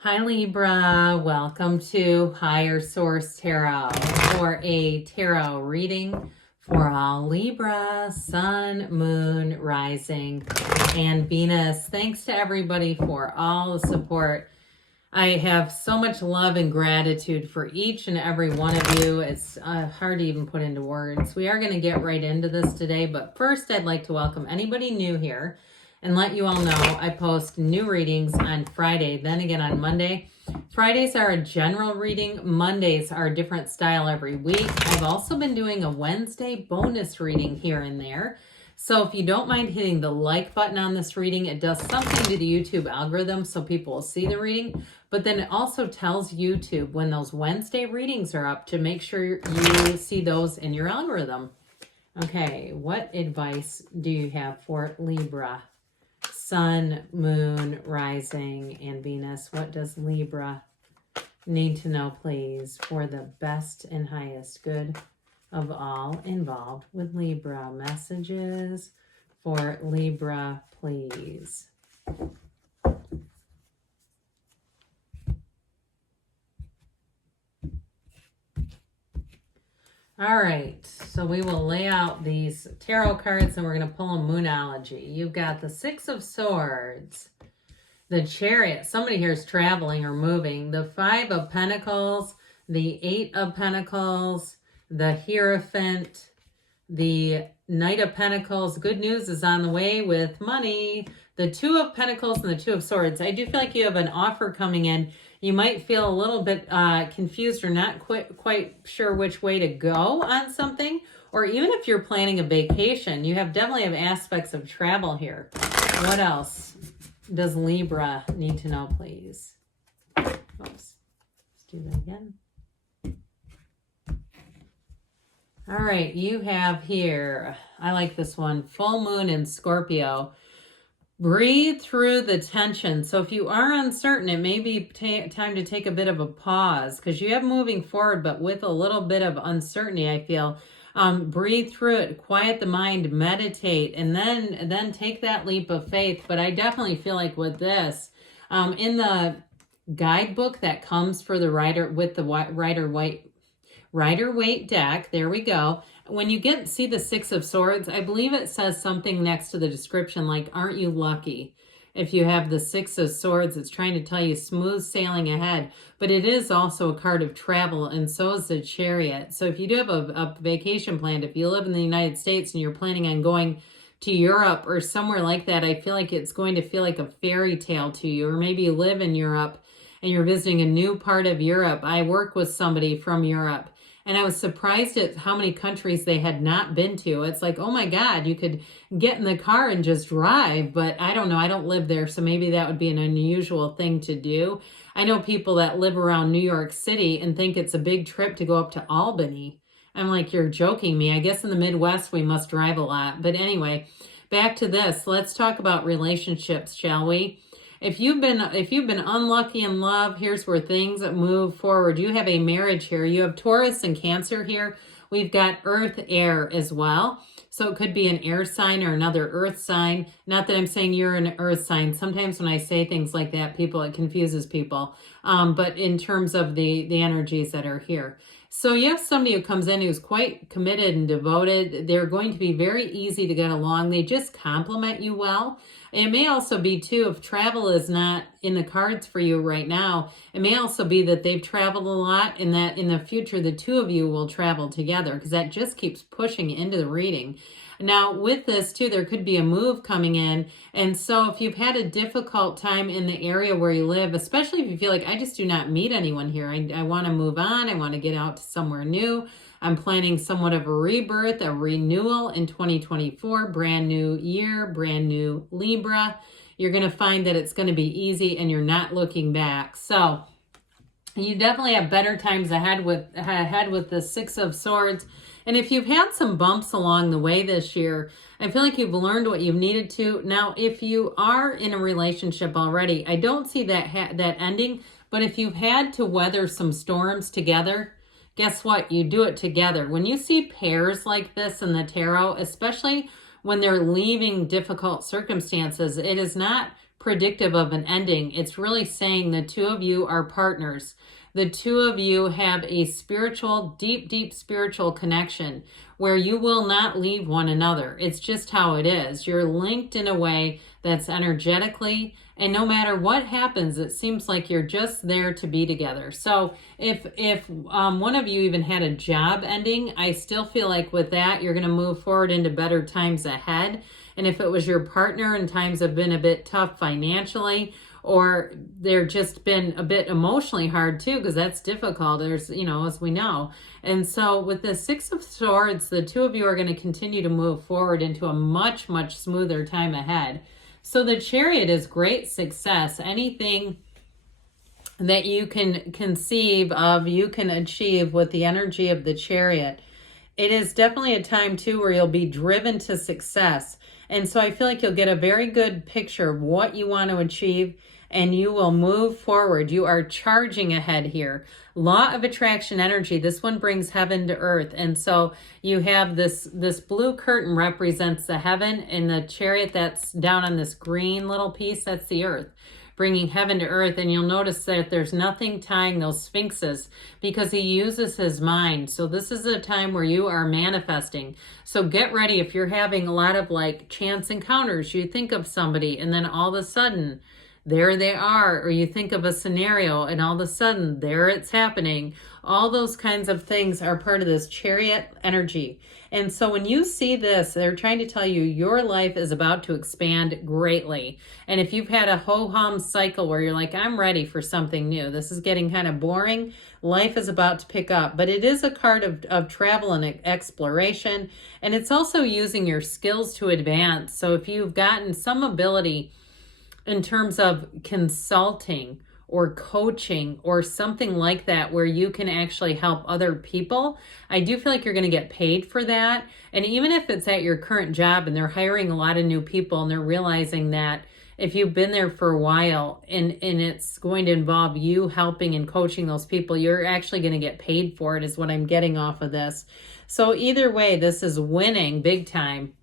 Hi Libra, welcome to Higher Source Tarot for a tarot reading for all Libra, Sun, Moon, Rising, and Venus. Thanks to everybody for all the support. I have so much love and gratitude for each and every one of you. It's hard to even put into words. We are going to get right into this today, but first I'd like to welcome anybody new here and let you all know I post new readings on Friday, then again on Monday. Fridays are a general reading. Mondays are a different style every week. I've also been doing a Wednesday bonus reading here and there. So if you don't mind hitting the like button on this reading, it does something to the YouTube algorithm so people will see the reading. But then it also tells YouTube when those Wednesday readings are up to make sure you see those in your algorithm. Okay, what advice do you have for Libra? Sun, Moon, Rising, and Venus. What does Libra need to know, please, for the best and highest good of all involved with Libra? Messages for Libra, please. All right, so we will lay out these tarot cards and we're going to pull a Moonology. You've got the Six of Swords, the Chariot. Somebody here is traveling or moving. The Five of Pentacles, the Eight of Pentacles, the Hierophant, the Knight of Pentacles. Good news is on the way with money. The Two of Pentacles and the Two of Swords. I do feel like you have an offer coming in. You might feel a little bit confused or not quite sure which way to go on something. Or even if you're planning a vacation, you definitely have aspects of travel here. What else does Libra need to know, please? Oops. Let's do that again. All right, you have here, I like this one, full moon in Scorpio. Breathe through the tension. So if you are uncertain, it may be time to take a bit of a pause because you have moving forward, but with a little bit of uncertainty, I feel. Breathe through it, quiet the mind, meditate, and then take that leap of faith. But I definitely feel like with this, in the guidebook that comes for the Rider with the Rider-Waite deck, there we go. When you see the Six of Swords, I believe it says something next to the description like, aren't you lucky? If you have the Six of Swords, it's trying to tell you smooth sailing ahead. But it is also a card of travel, and so is the Chariot. So if you do have a vacation planned, if you live in the United States and you're planning on going to Europe or somewhere like that, I feel like it's going to feel like a fairy tale to you. Or maybe you live in Europe and you're visiting a new part of Europe. I work with somebody from Europe, and I was surprised at how many countries they had not been to. It's like, oh my God, you could get in the car and just drive. But I don't know. I don't live there. So maybe that would be an unusual thing to do. I know people that live around New York City and think it's a big trip to go up to Albany. I'm like, you're joking me. I guess in the Midwest, we must drive a lot. But anyway, back to this. Let's talk about relationships, shall we? If you've been unlucky in love, here's where things move forward. You have a marriage here. You have Taurus and Cancer here. We've got Earth, Air as well. So it could be an air sign or another earth sign. Not that I'm saying you're an earth sign. Sometimes when I say things like that, it confuses people. But in terms of the energies that are here. So you have somebody who comes in who's quite committed and devoted. They're going to be very easy to get along. They just compliment you well. It may also be, too, if travel is not in the cards for you right now, it may also be that they've traveled a lot and that in the future, the two of you will travel together because that just keeps pushing into the reading. Now, with this, too, there could be a move coming in. And so if you've had a difficult time in the area where you live, especially if you feel like, I just do not meet anyone here. I want to move on. I want to get out to somewhere new. I'm planning somewhat of a rebirth, a renewal in 2024, brand new year, brand new Libra. You're going to find that it's going to be easy and you're not looking back. So you definitely have better times ahead with the Six of Swords. And if you've had some bumps along the way this year, I feel like you've learned what you've needed to. Now, if you are in a relationship already, I don't see that ending. But if you've had to weather some storms together, guess what? You do it together. When you see pairs like this in the tarot, especially when they're leaving difficult circumstances, it is not predictive of an ending. It's really saying the two of you are partners. The two of you have a spiritual, deep, deep spiritual connection where you will not leave one another. It's just how it is. You're linked in a way that's energetically, and no matter what happens, it seems like you're just there to be together. So if one of you even had a job ending, I still feel like with that, you're going to move forward into better times ahead. And if it was your partner and times have been a bit tough financially, or they're just been a bit emotionally hard too, because that's difficult, there's, as we know. And so with the Six of Swords, the two of you are going to continue to move forward into a much, much smoother time ahead. So the Chariot is great success. Anything that you can conceive of, you can achieve with the energy of the Chariot. It is definitely a time too where you'll be driven to success. And so I feel like you'll get a very good picture of what you want to achieve, and you will move forward. You are charging ahead here. Law of attraction energy. This one brings heaven to earth. And so you have this blue curtain represents the heaven, and the Chariot that's down on this green little piece, that's the earth, bringing heaven to earth. And you'll notice that there's nothing tying those sphinxes because he uses his mind. So this is a time where you are manifesting. So get ready. If you're having a lot of like chance encounters, you think of somebody and then all of a sudden there they are, or you think of a scenario and all of a sudden there it's happening. All those kinds of things are part of this Chariot energy. And so when you see this, they're trying to tell you your life is about to expand greatly. And if you've had a ho-hum cycle where you're like, I'm ready for something new, this is getting kind of boring, life is about to pick up. But it is a card of travel and exploration. And it's also using your skills to advance. So if you've gotten some ability in terms of consulting or coaching or something like that where you can actually help other people, I do feel like you're going to get paid for that. And even if it's at your current job and they're hiring a lot of new people and they're realizing that if you've been there for a while and it's going to involve you helping and coaching those people, you're actually going to get paid for it, is what I'm getting off of this. So either way, this is winning big time.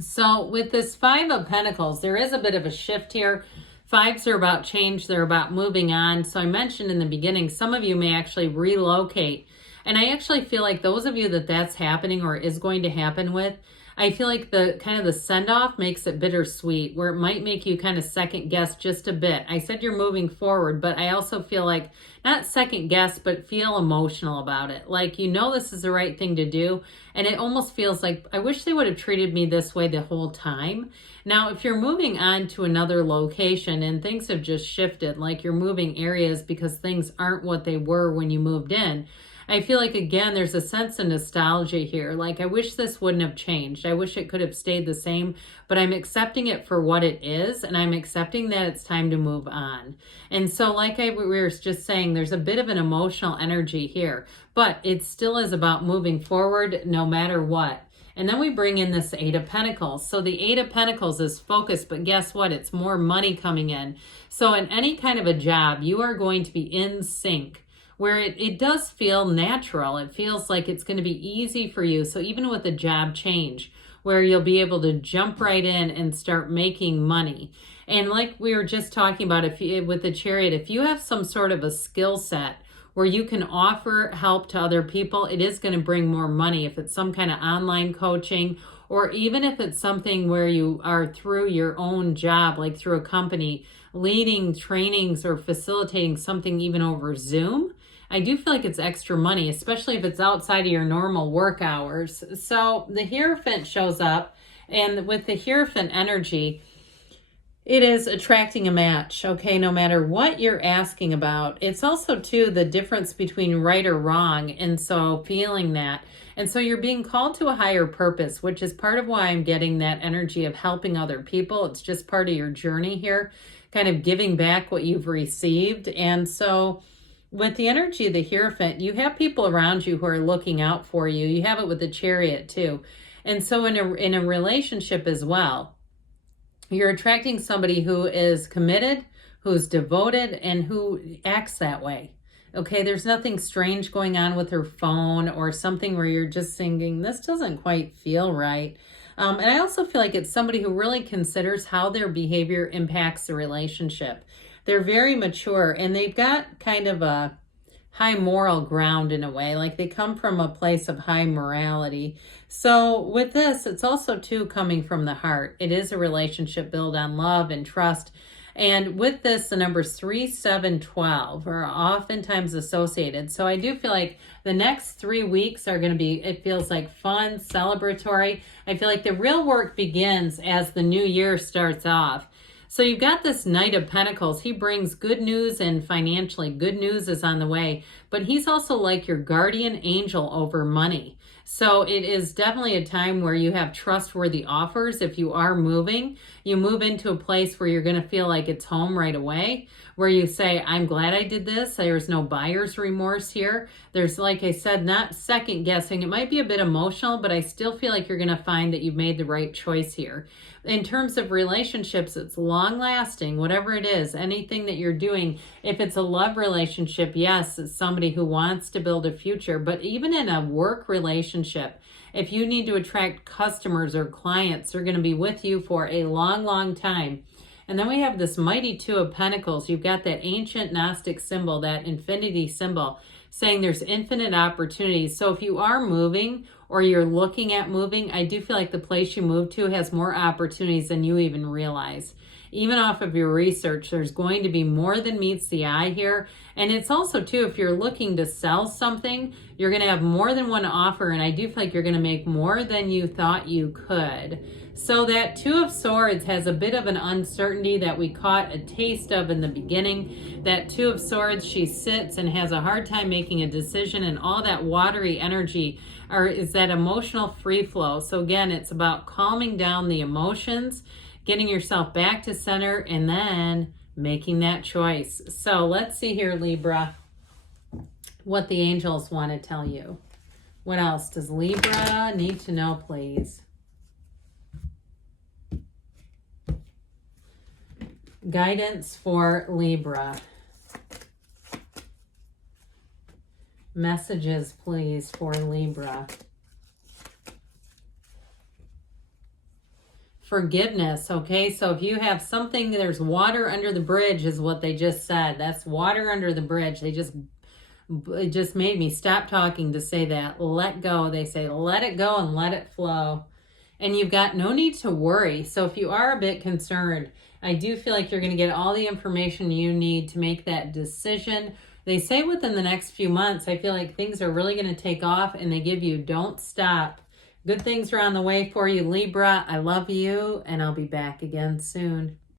So with this Five of Pentacles, there is a bit of a shift here. Fives are about change. They're about moving on. So I mentioned in the beginning, some of you may actually relocate. And I actually feel like those of you that that's happening or is going to happen with, I feel like the kind of the send-off makes it bittersweet, where it might make you kind of second guess just a bit. I said you're moving forward, but I also feel like not second guess, but feel emotional about it. Like, this is the right thing to do. And it almost feels like, I wish they would have treated me this way the whole time. Now, if you're moving on to another location and things have just shifted, like you're moving areas because things aren't what they were when you moved in, I feel like, again, there's a sense of nostalgia here. Like, I wish this wouldn't have changed. I wish it could have stayed the same, but I'm accepting it for what it is, and I'm accepting that it's time to move on. And so like we were just saying, there's a bit of an emotional energy here, but it still is about moving forward no matter what. And then we bring in this Eight of Pentacles. So the Eight of Pentacles is focused, but guess what? It's more money coming in. So in any kind of a job, you are going to be in sync, where it does feel natural. It feels like it's going to be easy for you. So even with a job change, where you'll be able to jump right in and start making money. And like we were just talking about, with the Chariot, if you have some sort of a skill set where you can offer help to other people, it is going to bring more money. If it's some kind of online coaching, or even if it's something where you are through your own job, like through a company, leading trainings or facilitating something even over Zoom, I do feel like it's extra money, especially if it's outside of your normal work hours. So the Hierophant shows up, and with the Hierophant energy, it is attracting a match, okay, no matter what you're asking about. It's also, too, the difference between right or wrong, and so feeling that. And so you're being called to a higher purpose, which is part of why I'm getting that energy of helping other people. It's just part of your journey here, kind of giving back what you've received. And so with the energy of the Hierophant, you have people around you who are looking out for you. You have it with the Chariot too. And so in a relationship as well, you're attracting somebody who is committed, who's devoted, and who acts that way. Okay, there's nothing strange going on with her phone or something where you're just thinking, this doesn't quite feel right. And I also feel like it's somebody who really considers how their behavior impacts the relationship. They're very mature and they've got kind of a high moral ground in a way. Like they come from a place of high morality. So with this, it's also too coming from the heart. It is a relationship built on love and trust. And with this, the numbers 3, 7, 12 are oftentimes associated. So I do feel like the next 3 weeks are going to be, it feels like fun, celebratory. I feel like the real work begins as the new year starts off. So you've got this Knight of Pentacles. He brings good news, and financially good news is on the way. But he's also like your guardian angel over money. So it is definitely a time where you have trustworthy offers. If you are moving, you move into a place where you're going to feel like it's home right away, where you say, I'm glad I did this. There's no buyer's remorse here. There's, like I said, not second guessing. It might be a bit emotional, but I still feel like you're going to find that you've made the right choice here. In terms of relationships, it's long lasting, whatever it is, anything that you're doing. If it's a love relationship, yes, it's somebody who wants to build a future, but even in a work relationship, if you need to attract customers or clients, they're going to be with you for a long, long time. And then we have this mighty Two of Pentacles. You've got that ancient Gnostic symbol, that infinity symbol, saying there's infinite opportunities. So if you are moving or you're looking at moving, I do feel like the place you move to has more opportunities than you even realize. Even off of your research, there's going to be more than meets the eye here. And it's also, too, if you're looking to sell something, you're going to have more than one offer. And I do feel like you're going to make more than you thought you could. So that Two of Swords has a bit of an uncertainty that we caught a taste of in the beginning. That Two of Swords, she sits and has a hard time making a decision, and all that watery energy is that emotional free flow. So again, it's about calming down the emotions, getting yourself back to center, and then making that choice. So let's see here, Libra, what the angels want to tell you. What else does Libra need to know, please? Guidance for Libra. Messages, please, for Libra. Forgiveness, okay? So if you have something, there's water under the bridge is what they just said. That's water under the bridge. It just made me stop talking to say that. Let go. They say, let it go and let it flow. And you've got no need to worry. So if you are a bit concerned, I do feel like you're going to get all the information you need to make that decision. They say within the next few months, I feel like things are really going to take off, and they give you don't stop. Good things are on the way for you, Libra. I love you, and I'll be back again soon.